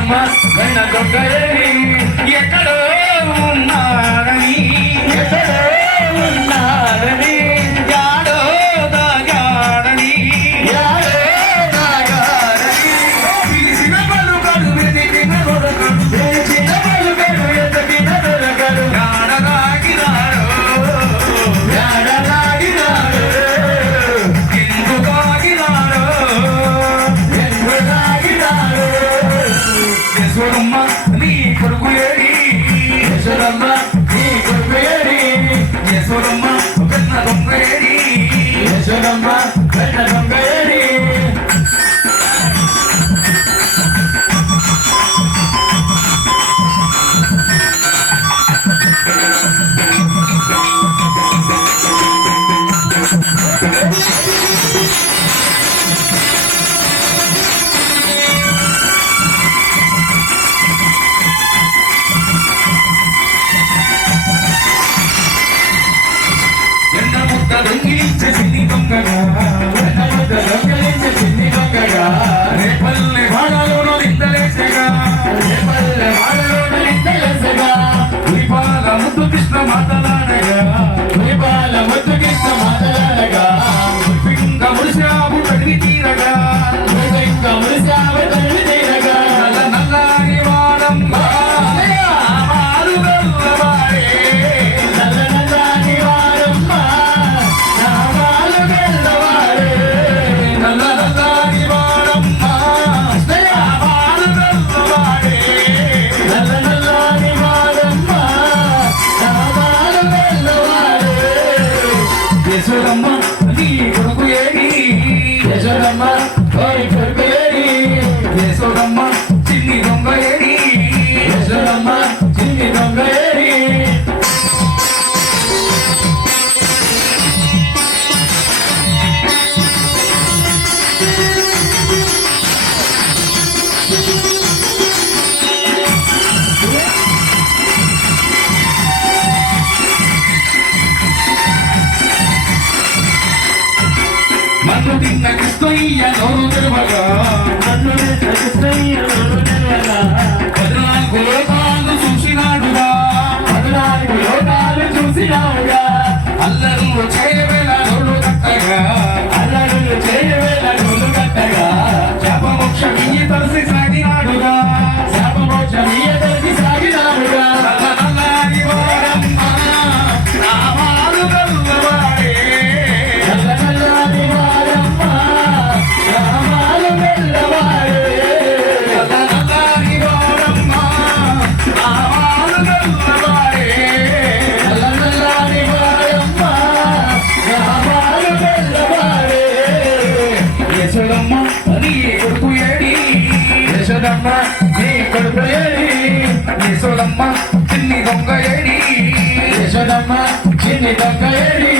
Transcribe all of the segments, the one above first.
యశోదమ్మ వెన్న దొంగలేని ఎక్కడో ఉన్నారని యాడో దాగాడని పిలిచిన పలుకడు వెతికిన కొరకడు పిలిచిన పలుకడు ఎతకిన దొరకడు యాడలాగినాడు ఎందుకు ఆగినాడు యశోదమ్మ నీ కొడుకు ఏడి యశోదమ్మ నీ కొడుకు ఏడి యశోదమ్మ వెన్న దొంగ ఏడి యశోదమ్మ వెన్న దొంగ ఏడి దొంగిలించే చిన్ని దొంగగా దొంగిలించే చిన్ని దొంగగా రేపల్లె వాడలోనూ నిందలేసగా రేపల్లె వాడలోనూ నిందలేసగా ఉరిపాల ముద్దు కృష్ణ మాటలాడగా ఉరిపాల ముద్దు కృష్ణ మాటలాడగా ఉరిపింక మురిశావు తడివి తీరగా ఉరిపింక మురిశావు తడివి తీరగా నల్ల నల్లాని వాడమ్మ యశోదమ్మ నీ కొడుకు ఏడి యశోదమ్మ ఓయ్ కొడుకు ఏడి యశోదమ్మ చిన్ని దొంగ ఏడి యశోదమ్మ చిన్ని దొంగ ఏడి మన్ను తిన్న కృష్ణయ్య నోరు తెరవగా మన్ను తిన్న కృష్ణయ్య నోరు తెరవగా 14 లోకాలు చూసినాడుగా 14 లోకాలు చూసినాడుగా అల్లరులు చేయవేళ నోరు కట్టగా అల్లరులు చేయవేళ నోరు కట్టగా శాపమోక్షమీయ తలసి సాగినాడుగా శాపమోక్షమీయ తలసి సాగినాడుగా నల్లని వాడమ్మ నామాలు గల్లవాడే నల్లని వాడమ్మ నామాలు గల్లవాడే నల్లని వాడమ్మ నామాలు గల్లవాడే నల్లని వాడమ్మ నామాలు గల్లవాడే యశోదమ్మ నీ కొడుకు ఏడి యశోదమ్మ నీ కొడుకు ఏడి యశోదమ్మ చిన్ని దొంగ ఏడి యశోదమ్మ చిన్ని దొంగ ఏడి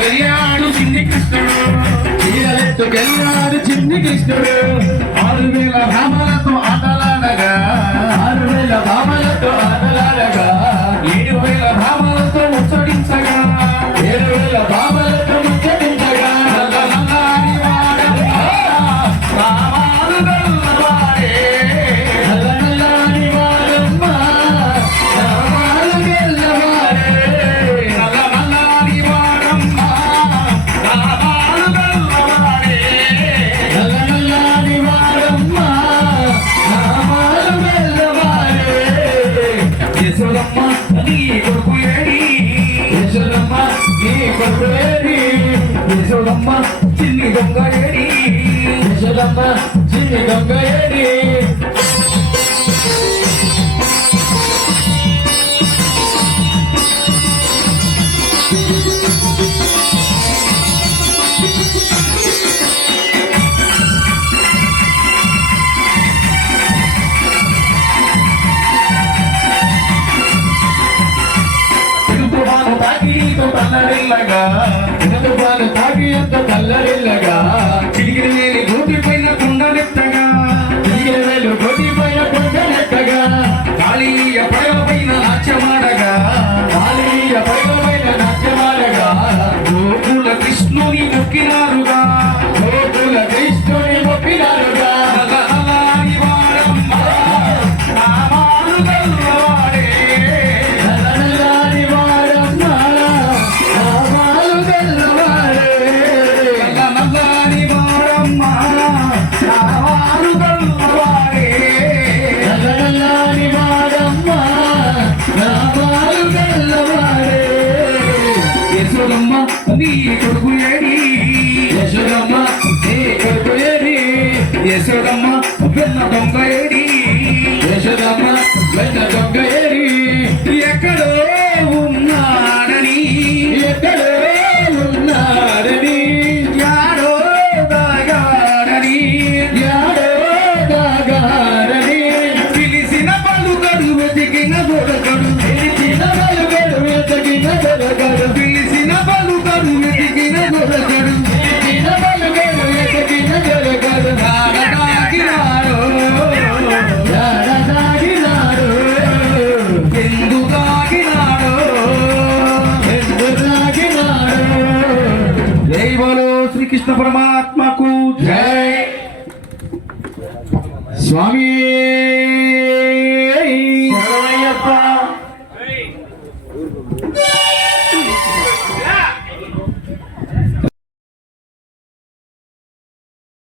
గెలియాడు చిన్ని కృష్ణుడు చీరలెత్తు గెలియాడు చిన్ని కృష్ణుడు 6000 భామలతో ఆటలాడగా 6000 భామలతో ఆటలాడగా 7000 భామలతో ముచ్చటించగా 7000 భామలతో ముచ్చటించగా నల్లని వాడమ్మ నామాలు గల్లవాడే నల్లని వాడమ్మ నామాలు గల్లవాడే నల్లని వాడమ్మ నామాలు గల్లవాడే నల్లని వాడమ్మ నామాలు గల్లవాడే యశోదమ్మ నీ కొడుకు ఏడి యశోదమ్మ నీ కొడుకు ఏడి యశోదమ్మ చిన్ని దొంగ ఏడి యశోదమ్మ చిన్ని దొంగ ఏడి తల్లడిల్లగా ఎనదు పాలు తాగి ఎంత తల్లడిల్లగా చిలిగిరి వేలి గోటి పైన కుండనెత్తగా చిలిగిరి వేలు గోటి పైన కుండనెత్తగా కాళీయ పడవ పైన నాట్యమాడగా కాళీయ పడవ పైన నాట్యమాడగా గోకుల కృష్ణుని మొక్కినారుగా గోకుల కృష్ణుని మొక్కినారుగా నల్లనల్లని వాడమ్మ నామాలు గల్లవాడే నల్లనల్లని వాడమ్మ నామాలు గల్లవాడే నల్లనల్లని వాడమ్మ నామాలు గల్లవాడే నల్లనల్లని వాడమ్మ నామాలు గల్లవాడే యశోదమ్మ నీ కొడుకు ఏడి యశోదమ్మ నీ కొడుకు ఏడి యశోదమ్మ వెన్న దొంగ ఏడి యశోదమ్మ వెన్న దొంగ ఏడి ఎక్కడో ఉన్నాడని ఎక్కడో ఉన్నాడని యాడో దాగాడని యాడో దాగాడని పిలిసిన పలుకడు వెతికిన దొరకడు పిలిచిన పలుకడు వెతికిన దొరకడు పిలిచిన పలుకడు వెతికిన దొరకడు పిలిచిన పలుకడు వెతికిన దొరకడు దాగినాడు దాగినాడు ఎందు దాగినాడు ఎందు దాగినాడు జై బోలో శ్రీకృష్ణ పరమాత్మకు జై స్వామి శరణమయ్యప్ప